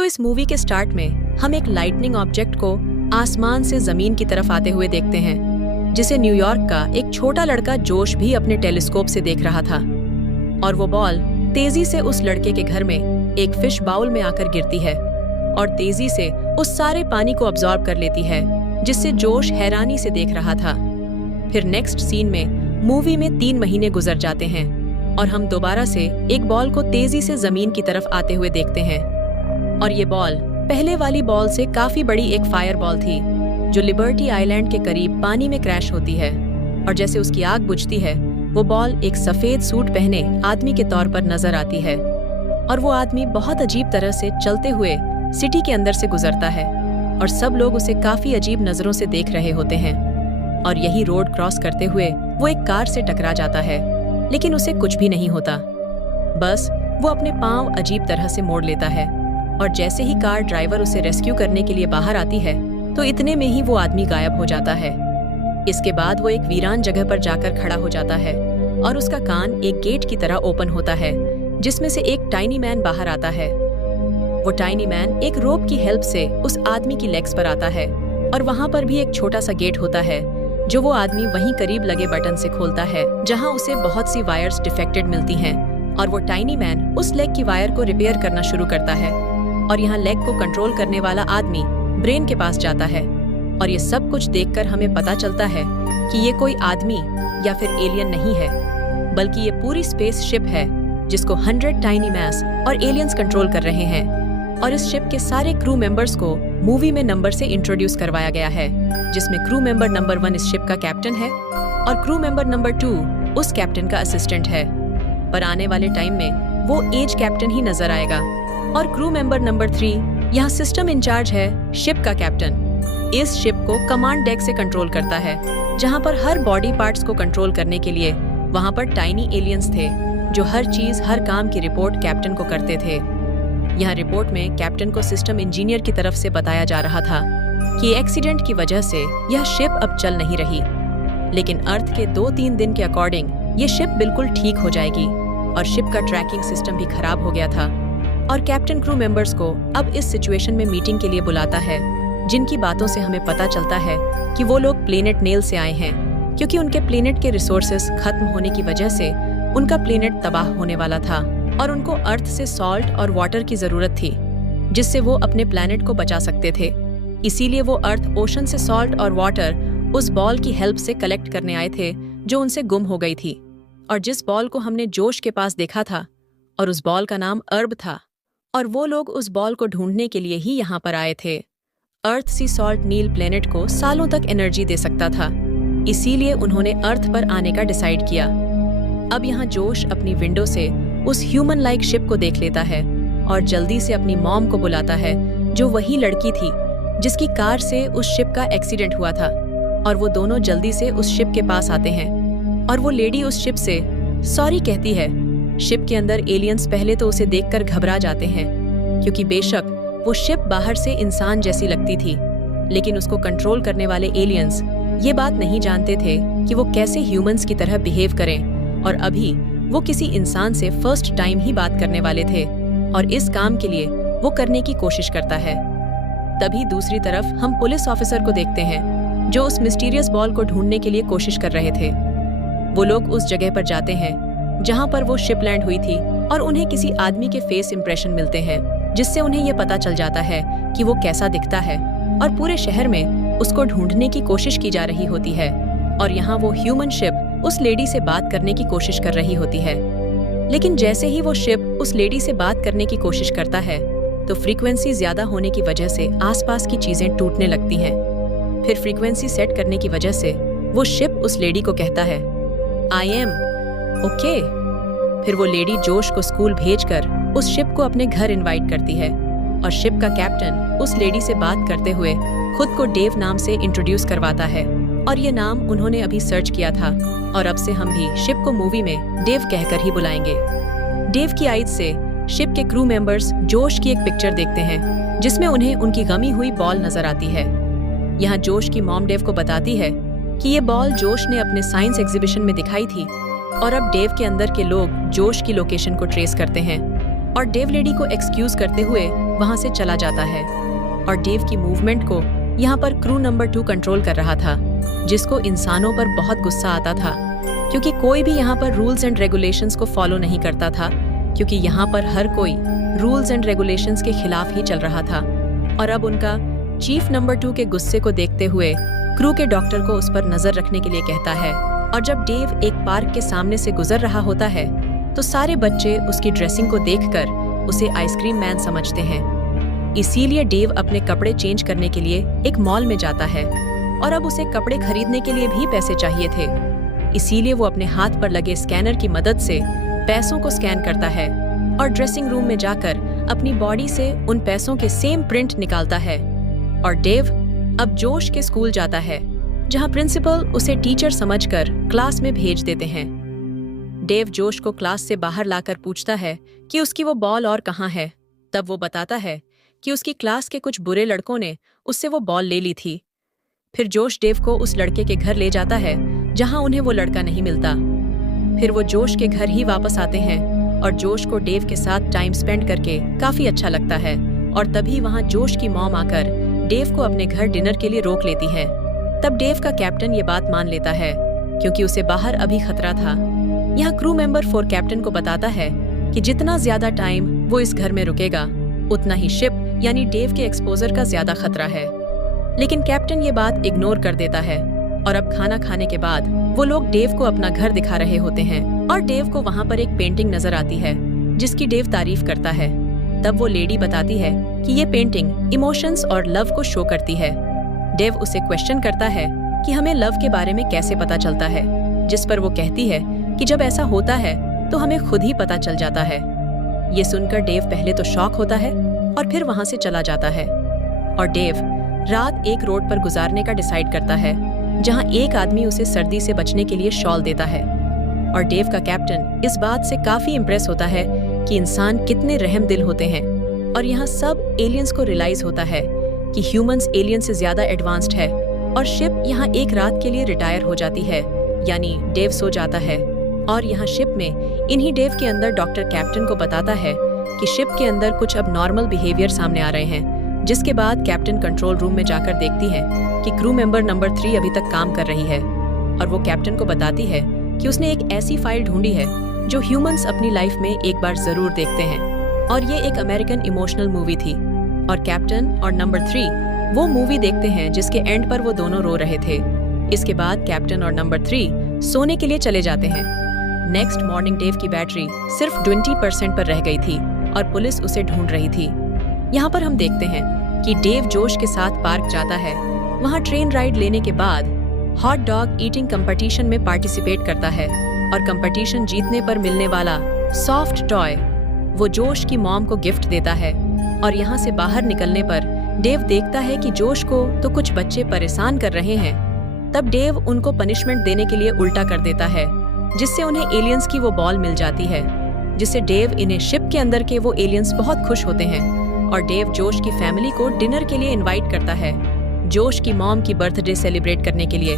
तो इस मूवी के स्टार्ट में हम एक लाइटनिंग ऑब्जेक्ट को आसमान से जमीन की तरफ आते हुए देखते हैं, जिसे न्यूयॉर्क का एक छोटा लड़का जोश भी अपने टेलीस्कोप से देख रहा था। और वो बॉल तेजी से उस लड़के के घर में एक फिश बाउल में आकर गिरती है और तेजी से उस सारे पानी को अब्सॉर्ब कर लेती है, जिससे जोश हैरानी से देख रहा था। फिर नेक्स्ट सीन में मूवी में 3 महीने गुजर जाते हैं और हम दोबारा से एक बॉल को तेजी से जमीन की तरफ आते हुए देखते हैं। और ये बॉल पहले वाली बॉल से काफी बड़ी एक फायर बॉल थी, जो लिबर्टी आइलैंड के करीब पानी में क्रैश होती है। और जैसे उसकी आग बुझती है, वो बॉल एक सफेद सूट पहने आदमी के तौर पर नजर आती है। और वो आदमी बहुत अजीब तरह से चलते हुए सिटी के अंदर से गुजरता है और सब लोग उसे काफी अजीब नजरों से देख रहे होते हैं। और यही रोड क्रॉस करते हुए वो एक कार से टकरा जाता है, लेकिन उसे कुछ भी नहीं होता। बस वो अपने पांव अजीब तरह से मोड़ लेता है और जैसे ही कार ड्राइवर उसे रेस्क्यू करने के लिए बाहर आती है, तो इतने में ही वो आदमी गायब हो जाता है। इसके बाद वो एक वीरान जगह पर जाकर खड़ा हो जाता है और उसका कान एक गेट की तरह ओपन होता है, जिसमें से एक टाइनी मैन बाहर आता है। वो टाइनी मैन एक रोप की हेल्प से उस आदमी की लेग्स पर आता है और वहाँ पर भी एक छोटा सा गेट होता है, जो वो आदमी वहीं करीब लगे बटन से खोलता है, जहाँ उसे बहुत सी वायर्स डिफेक्टेड मिलती हैं। और वो टाइनी मैन उस लेग की वायर को रिपेयर करना शुरू करता है और यहाँ लेग को कंट्रोल करने वाला आदमी ब्रेन के पास जाता है। और ये सब कुछ देखकर हमें पता चलता है कि ये कोई आदमी या फिर एलियन नहीं है, बल्कि ये पूरी स्पेस शिप है जिसको 100 टाइनी मैस और एलियंस कंट्रोल कर रहे हैं। और इस शिप के सारे क्रू मेंबर्स को मूवी में नंबर से इंट्रोड्यूस करवाया गया है, जिसमें क्रू मेंबर नंबर 1 इस शिप का कैप्टन है और क्रू मेंबर नंबर 2 उस कैप्टन का असिस्टेंट है। पर आने वाले टाइम में वो एज कैप्टन ही नजर आएगा। और क्रू मेंबर नंबर 3 यहाँ सिस्टम इंचार्ज है शिप का कैप्टन। इस शिप को कमांड डेक से कंट्रोल करता है, जहाँ पर हर बॉडी पार्ट्स को कंट्रोल करने के लिए वहाँ पर टाइनी एलियंस थे, जो हर चीज हर काम की रिपोर्ट कैप्टन को करते थे। यहाँ रिपोर्ट में कैप्टन को सिस्टम इंजीनियर की तरफ से बताया जा रहा था कि एक्सीडेंट की वजह से यह शिप अब चल नहीं रही, लेकिन अर्थ के 2-3 दिन के अकॉर्डिंग ये शिप बिल्कुल ठीक हो जाएगी। और शिप का ट्रैकिंग सिस्टम भी खराब हो गया था। और कैप्टन क्रू मेंबर्स को अब इस सिचुएशन में मीटिंग के लिए बुलाता है, जिनकी बातों से हमें पता चलता है कि वो लोग प्लेनेट नेल से आए हैं, क्योंकि उनके प्लेनेट के रिसोर्सेस खत्म होने की वजह से उनका प्लेनेट तबाह होने वाला था और उनको अर्थ से सॉल्ट और वाटर की जरूरत थी, जिससे वो अपने प्लेनेट को बचा सकते थे। इसीलिए वो अर्थ ओशन से सॉल्ट और वाटर उस बॉल की हेल्प से कलेक्ट करने आए थे, जो उनसे गुम हो गई थी। और जिस बॉल को हमने जोश के पास देखा था, और उस बॉल का नाम अर्ब था, और वो लोग उस बॉल को ढूंढने के लिए ही यहाँ पर आए थे। अर्थ सी सॉल्ट नील प्लेनेट को सालों तक एनर्जी दे सकता था, इसीलिए उन्होंने अर्थ पर आने का डिसाइड किया। अब यहाँ जोश अपनी विंडो से उस ह्यूमन लाइक शिप को देख लेता है और जल्दी से अपनी मॉम को बुलाता है, जो वही लड़की थी जिसकी कार से उस शिप का एक्सीडेंट हुआ था। और वो दोनों जल्दी से उस शिप के पास आते हैं और वो लेडी उस शिप से सॉरी कहती है। शिप के अंदर एलियंस पहले तो उसे देखकर घबरा जाते हैं, क्योंकि बेशक वो शिप बाहर से इंसान जैसी लगती थी, लेकिन उसको कंट्रोल करने वाले एलियंस ये बात नहीं जानते थे कि वो कैसे ह्यूमंस की तरह बिहेव करें। और अभी वो किसी इंसान से फर्स्ट टाइम ही बात करने वाले थे और इस काम के लिए वो करने की कोशिश करता है। तभी दूसरी तरफ हम पुलिस ऑफिसर को देखते हैं, जो उस मिस्टीरियस बॉल को ढूंढने के लिए कोशिश कर रहे थे। वो लोग उस जगह पर जाते हैं जहां पर वो शिप लैंड हुई थी और उन्हें किसी आदमी के फेस इंप्रेशन मिलते हैं, जिससे उन्हें ये पता चल जाता है कि वो कैसा दिखता है। और पूरे शहर में उसको ढूंढने की कोशिश की जा रही होती है। और यहाँ वो ह्यूमन शिप उस लेडी से बात करने की कोशिश कर रही होती है, लेकिन जैसे ही वो शिप उस लेडी से बात करने की कोशिश करता है, तो फ्रीक्वेंसी ज्यादा होने की वजह से आसपास की चीजें टूटने लगती हैं। फिर फ्रीक्वेंसी सेट करने की वजह से वो शिप उस लेडी को कहता है, आई एम ओके। फिर वो लेडी जोश को स्कूल भेजकर उस शिप को अपने घर इनवाइट करती है और शिप का कैप्टन उस लेडी से बात करते हुए खुद को डेव नाम से इंट्रोड्यूस करवाता है। और ये नाम उन्होंने अभी सर्च किया था और अब से हम भी शिप को मूवी में डेव कहकर ही बुलाएंगे। डेव की आइज से शिप के क्रू मेंबर्स जोश की एक पिक्चर देखते हैं, जिसमें उन्हें उनकी गमी हुई बॉल नजर आती है। यहाँ जोश की मॉम डेव को बताती है कि ये बॉल जोश ने अपने साइंस एग्जीबिशन में दिखाई थी और अब डेव के अंदर के लोग जोश की लोकेशन को ट्रेस करते हैं और डेव लेडी को एक्सक्यूज करते हुए वहां से चला जाता है और डेव की मूवमेंट को यहाँ पर क्रू नंबर 2 कंट्रोल कर रहा था, जिसको इंसानों पर बहुत गुस्सा आता था क्योंकि कोई भी यहाँ पर रूल्स एंड रेगुलेशंस को फॉलो नहीं करता था, क्योंकि यहाँ पर हर कोई रूल्स एंड रेगुलेशंस के खिलाफ ही चल रहा था। और अब उनका चीफ नंबर 2 के गुस्से को देखते हुए क्रू के डॉक्टर को उस पर नजर रखने के लिए कहता है। और जब डेव एक पार्क के सामने से गुजर रहा होता है तो सारे बच्चे उसकी ड्रेसिंग को देखकर उसे आइसक्रीम मैन समझते हैं। इसीलिए डेव अपने कपड़े चेंज करने के लिए एक मॉल में जाता है और अब उसे कपड़े खरीदने के लिए भी पैसे चाहिए थे। इसीलिए वो अपने हाथ पर लगे स्कैनर की मदद से पैसों को स्कैन करता है और ड्रेसिंग रूम में जाकर अपनी बॉडी से उन पैसों के सेम प्रिंट निकालता है। और डेव अब जोश के स्कूल जाता है, जहां प्रिंसिपल उसे टीचर समझकर क्लास में भेज देते हैं। डेव जोश को क्लास से बाहर लाकर पूछता है कि उसकी वो बॉल और कहाँ है। तब वो बताता है कि उसकी क्लास के कुछ बुरे लड़कों ने उससे वो बॉल ले ली थी। फिर जोश डेव को उस लड़के के घर ले जाता है, जहां उन्हें वो लड़का नहीं मिलता। फिर वो जोश के घर ही वापस आते हैं और जोश को डेव के साथ टाइम स्पेंड करके काफी अच्छा लगता है। और तभी वहां जोश की मॉम आकर डेव को अपने घर डिनर के लिए रोक लेती है। तब डेव का कैप्टन ये बात मान लेता है, क्योंकि उसे बाहर अभी खतरा था। यहाँ क्रू मेंबर 4 कैप्टन को बताता है कि जितना ज्यादा टाइम वो इस घर में रुकेगा, उतना ही शिप यानी डेव के एक्सपोजर का ज्यादा खतरा है। लेकिन कैप्टन ये बात इग्नोर कर देता है और अब खाना खाने के बाद वो लोग डेव को अपना घर दिखा रहे होते हैं और डेव को वहाँ पर एक पेंटिंग नजर आती है, जिसकी डेव तारीफ करता है। तब वो लेडी बताती है कि ये पेंटिंग इमोशंस और लव को शो करती है। डेव उसे क्वेश्चन करता है कि हमें लव के बारे में कैसे पता चलता है, जिस पर वो कहती है कि जब ऐसा होता है तो हमें खुद ही पता चल जाता है। ये सुनकर डेव पहले तो शॉक होता है और फिर वहां से चला जाता है। और डेव रात एक रोड पर गुजारने का डिसाइड करता है, जहां एक आदमी उसे सर्दी से बचने के लिए शॉल देता है। और डेव का कैप्टन इस बात से काफी इम्प्रेस होता है कि इंसान कितने रहम दिल होते हैं। और यहाँ सब एलियंस को रियलाइज होता है कि ह्यूमंस एलियन से ज्यादा एडवांस्ड है। और शिप यहाँ एक रात के लिए रिटायर हो जाती है, यानी डेव सो जाता है। और यहाँ शिप में इन्हीं डेव के अंदर डॉक्टर कैप्टन को बताता है कि शिप के अंदर कुछ अब नॉर्मल बिहेवियर सामने आ रहे हैं। जिसके बाद कैप्टन कंट्रोल रूम में जाकर देखती है कि क्रू मेंबर नंबर 3 अभी तक काम कर रही है। और वो कैप्टन को बताती है कि उसने एक ऐसी फाइल ढूंढी है जो ह्यूमंस अपनी लाइफ में एक बार जरूर देखते हैं। और ये एक अमेरिकन इमोशनल मूवी थी। और कैप्टन और नंबर 3 वो मूवी देखते हैं जिसके एंड पर वो दोनों रो रहे थे। इसके बाद कैप्टन और नंबर 3 सोने के लिए चले जाते हैं। नेक्स्ट मॉर्निंग डेव की बैटरी सिर्फ 20% पर रह गई थी और पुलिस उसे ढूंढ रही थी। यहाँ पर हम देखते हैं कि डेव जोश के साथ पार्क जाता है। वहाँ ट्रेन राइड लेने के बाद हॉट डॉग ईटिंग कंपटीशन में पार्टिसिपेट करता है और कंपटीशन जीतने पर मिलने वाला सॉफ्ट टॉय वो जोश की मॉम को गिफ्ट देता है। और यहाँ से बाहर निकलने पर डेव देखता है कि जोश को तो कुछ बच्चे परेशान कर रहे हैं। तब डेव उनको पनिशमेंट देने के लिए उल्टा कर देता है, जिससे उन्हें एलियंस की वो बॉल मिल जाती है, जिससे डेव इन्हें शिप के अंदर के वो एलियंस बहुत खुश होते हैं। और डेव जोश की फैमिली को डिनर के लिए इनवाइट करता है, जोश की मॉम की बर्थडे सेलिब्रेट करने के लिए।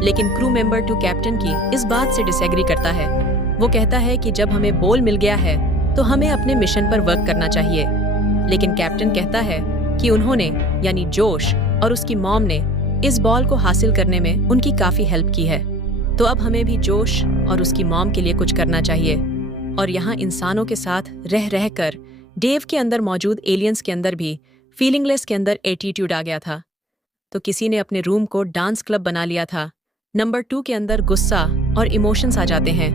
लेकिन क्रू मेंबर 2 कैप्टन की इस बात से डिसएग्री करता है। वो कहता है कि जब हमें बॉल मिल गया है तो हमें अपने मिशन पर वर्क करना चाहिए। लेकिन कैप्टन कहता है कि उन्होंने यानी जोश और उसकी मॉम ने इस बॉल को हासिल करने में उनकी काफी हेल्प की है, तो अब हमें भी जोश और उसकी मॉम के लिए कुछ करना चाहिए। और यहाँ इंसानों के साथ रह रहकर डेव के अंदर मौजूद एलियंस के अंदर भी फीलिंगलेस के अंदर एटीट्यूड आ गया था। तो किसी ने अपने रूम को डांस क्लब बना लिया था। नंबर 2 के अंदर गुस्सा और इमोशंस आ जाते हैं।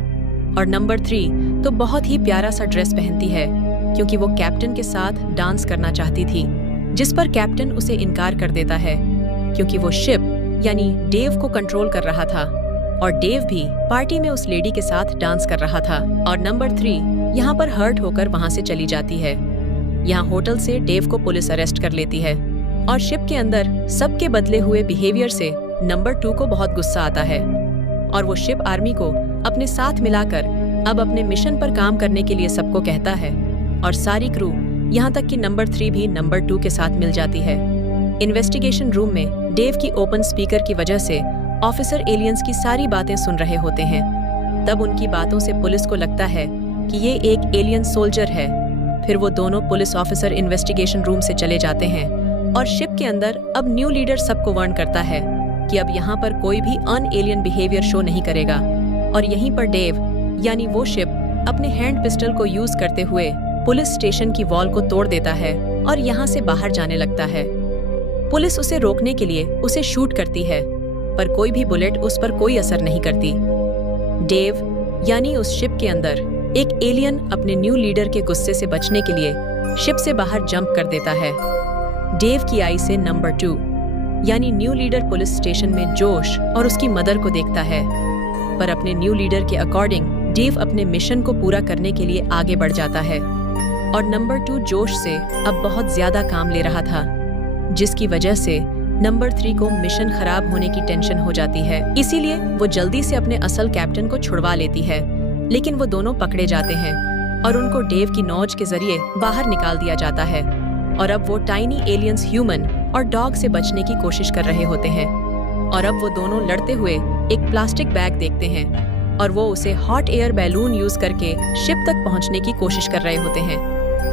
और नंबर 3 तो बहुत ही प्यारा सा ड्रेस पहनती है, क्योंकि वो कैप्टन के साथ डांस करना चाहती थी, जिस पर कैप्टन उसे इनकार कर देता है, क्योंकि वो शिप यानी डेव को कंट्रोल कर रहा था। और डेव भी पार्टी में उस लेडी के साथ डांस कर रहा था। और नंबर 3 यहाँ पर हर्ट होकर वहां से चली जाती है। यहाँ होटल से डेव को पुलिस अरेस्ट कर लेती है। और शिप के अंदर सबके बदले हुए बिहेवियर से नंबर 2 को बहुत गुस्सा आता है। और वो शिप आर्मी को अपने साथ मिलाकर अब अपने मिशन पर काम करने के लिए सबको कहता है। और सारी क्रू यहाँ तक कि नंबर 3 भी नंबर 2 के साथ मिल जाती है। इन्वेस्टिगेशन रूम में डेव की ओपन स्पीकर की वजह से ऑफिसर एलियंस की सारी बातें सुन रहे होते हैं। तब उनकी बातों से पुलिस को लगता है कि ये एक एलियन सोल्जर है। फिर वो दोनों पुलिस ऑफिसर इन्वेस्टिगेशन रूम से चले जाते हैं और शिप के अंदर अब न्यू लीडर सबको वार्न करता है कि अब यहाँ पर कोई भी अनएलियन बिहेवियर शो नहीं करेगा। और यहीं पर डेव यानी वो शिप अपने हैंड पिस्टल को यूज करते हुए पुलिस स्टेशन की वॉल को तोड़ देता है और यहाँ से बाहर जाने लगता है। पुलिस उसे रोकने के लिए उसे शूट करती है, पर कोई भी बुलेट उस पर कोई असर नहीं करती। डेव यानी उस शिप के अंदर एक एलियन अपने न्यू लीडर के गुस्से से बचने के लिए शिप से बाहर जंप कर देता है। डेव की आई से नंबर 2 यानी न्यू लीडर पुलिस स्टेशन में जोश और उसकी मदर को देखता है, पर अपने न्यू लीडर के अकॉर्डिंग डेव अपने मिशन को पूरा करने के लिए आगे बढ़ जाता है। और नंबर 2 जोश से अब बहुत ज्यादा काम ले रहा था, जिसकी वजह से नंबर 3 को मिशन खराब होने की टेंशन हो जाती है। इसीलिए वो जल्दी से अपने असल कैप्टन को छुड़वा लेती है, लेकिन वो दोनों पकड़े जाते हैं और उनको डेव की नौज के जरिए बाहर निकाल दिया जाता है। और अब वो टाइनी एलियंस ह्यूमन और डॉग से बचने की कोशिश कर रहे होते हैं। और अब वो दोनों लड़ते हुए एक प्लास्टिक बैग देखते हैं और वो उसे हॉट एयर बैलून यूज करके शिप तक पहुंचने की कोशिश कर रहे होते हैं,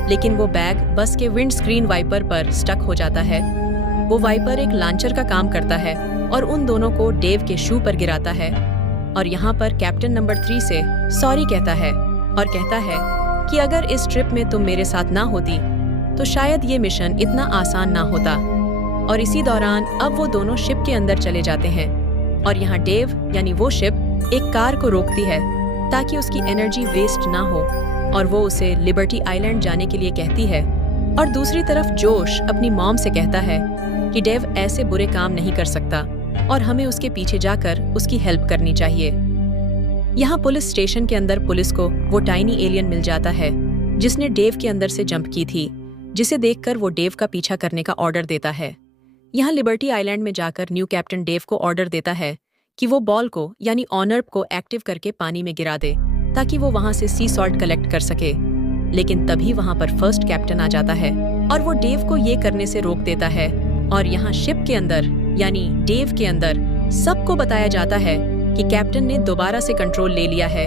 लेकिन वो बैग बस के विंड स्क्रीन वाइपर पर स्टक हो जाता है। वो वाइपर एक लॉन्चर का काम करता है और उन दोनों को डेव के शू पर गिराता है। और यहाँ पर कैप्टन नंबर 3 से सॉरी कहता है और कहता है कि अगर इस ट्रिप में तुम मेरे साथ ना होती तो शायद ये मिशन इतना आसान ना होता। और इसी दौरान अब वो दोनों शिप के अंदर चले जाते हैं और यहाँ डेव यानी वो शिप एक कार को रोकती है ताकि उसकी एनर्जी वेस्ट ना हो और वो उसे लिबर्टी आइलैंड जाने के लिए कहती है। और दूसरी तरफ जोश अपनी मॉम से कहता है कि डेव ऐसे बुरे काम नहीं कर सकता और हमें उसके पीछे जाकर उसकी हेल्प करनी चाहिए। यहाँ पुलिस स्टेशन के अंदर पुलिस को वो टाइनी एलियन मिल जाता है जिसने डेव के अंदर से जंप की थी, जिसे देखकर वो डेव का पीछा करने का ऑर्डर देता है। यहाँ लिबर्टी आइलैंड में जाकर न्यू कैप्टन डेव को ऑर्डर देता है कि वो बॉल को यानी ऑनर को एक्टिव करके पानी में गिरा दे ताकि वो वहाँ से सी सॉल्ट कलेक्ट कर सके। लेकिन तभी वहाँ पर फर्स्ट कैप्टन आ जाता है और वो डेव को ये करने से रोक देता है। और यहाँ शिप के अंदर यानी डेव के अंदर सबको बताया जाता है कि कैप्टन ने दोबारा से कंट्रोल ले लिया है,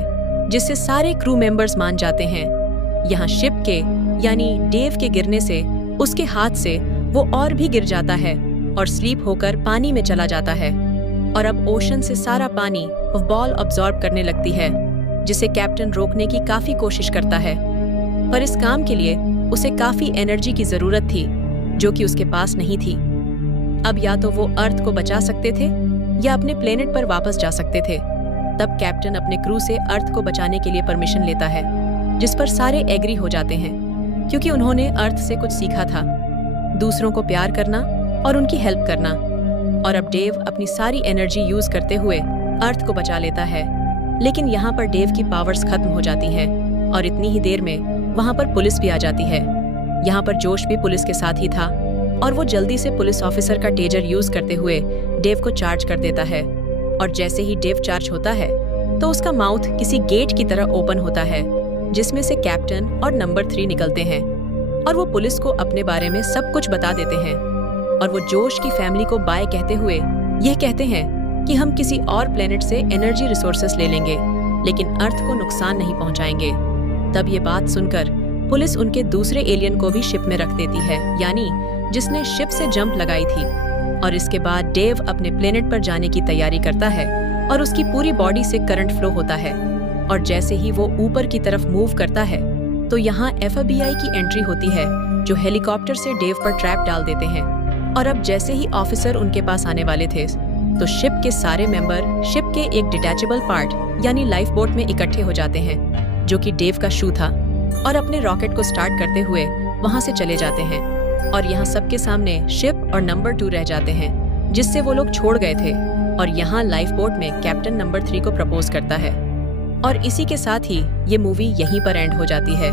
जिससे सारे क्रू मेंबर्स मान जाते हैं। यहाँ शिप के यानी डेव के गिरने से उसके हाथ से वो और भी गिर जाता है और स्लीप होकर पानी में चला जाता है। और अब ओशन से सारा पानी बॉल अब्सॉर्ब करने लगती है, जिसे कैप्टन रोकने की काफी कोशिश करता है, पर इस काम के लिए उसे काफी एनर्जी की जरूरत थी जो कि उसके पास नहीं थी। अब या तो वो अर्थ को बचा सकते थे या अपने प्लेनेट पर वापस जा सकते थे। तब कैप्टन अपने क्रू से अर्थ को बचाने के लिए परमिशन लेता है, जिस पर सारे एग्री हो जाते हैं क्योंकि उन्होंने अर्थ से कुछ सीखा था, दूसरों को प्यार करना और उनकी हेल्प करना। और अब डेव अपनी सारी एनर्जी यूज करते हुए अर्थ को बचा लेता है, लेकिन यहाँ पर डेव की पावर्स खत्म हो जाती हैं और इतनी ही देर में वहाँ पर पुलिस भी आ जाती है। यहाँ पर जोश भी पुलिस के साथ ही था और वो जल्दी से पुलिस ऑफिसर का टेजर यूज करते हुए डेव को चार्ज कर देता है। और जैसे ही डेव चार्ज होता है तो उसका माउथ किसी गेट की तरह ओपन होता है, जिसमें से कैप्टन और नंबर 3 निकलते हैं और वो पुलिस को अपने बारे में सब कुछ बता देते हैं। और वो जोश की फैमिली को बाय कहते हुए यह कहते हैं कि हम किसी और प्लेनेट से एनर्जी रिसोर्सेस ले लेंगे, लेकिन अर्थ को नुकसान नहीं पहुंचाएंगे। तब ये बात सुनकर पुलिस उनके दूसरे एलियन को भी शिप में रख देती है, यानी जिसने शिप से जंप लगाई थी। और इसके बाद डेव अपने प्लेनेट पर जाने की तैयारी करता है और उसकी पूरी बॉडी से करंट फ्लो होता है। और जैसे ही वो ऊपर की तरफ मूव करता है तो यहाँ FBI की एंट्री होती है, जो हेलीकॉप्टर से डेव पर ट्रैप डाल देते हैं। और अब जैसे ही ऑफिसर उनके पास आने वाले थे तो शिप के सारे मेंबर शिप के एक डिटैचेबल पार्ट यानी लाइफ बोट में इकट्ठे हो जाते हैं, जो कि डेव का शू था, और अपने रॉकेट को स्टार्ट करते हुए वहां से चले जाते हैं। और यहाँ सबके सामने शिप और नंबर 2 रह जाते हैं, जिससे वो लोग छोड़ गए थे। और यहाँ लाइफ बोट में कैप्टन नंबर 3 को प्रपोज करता है। और इसी के साथ ही ये मूवी यहीं पर एंड हो जाती है।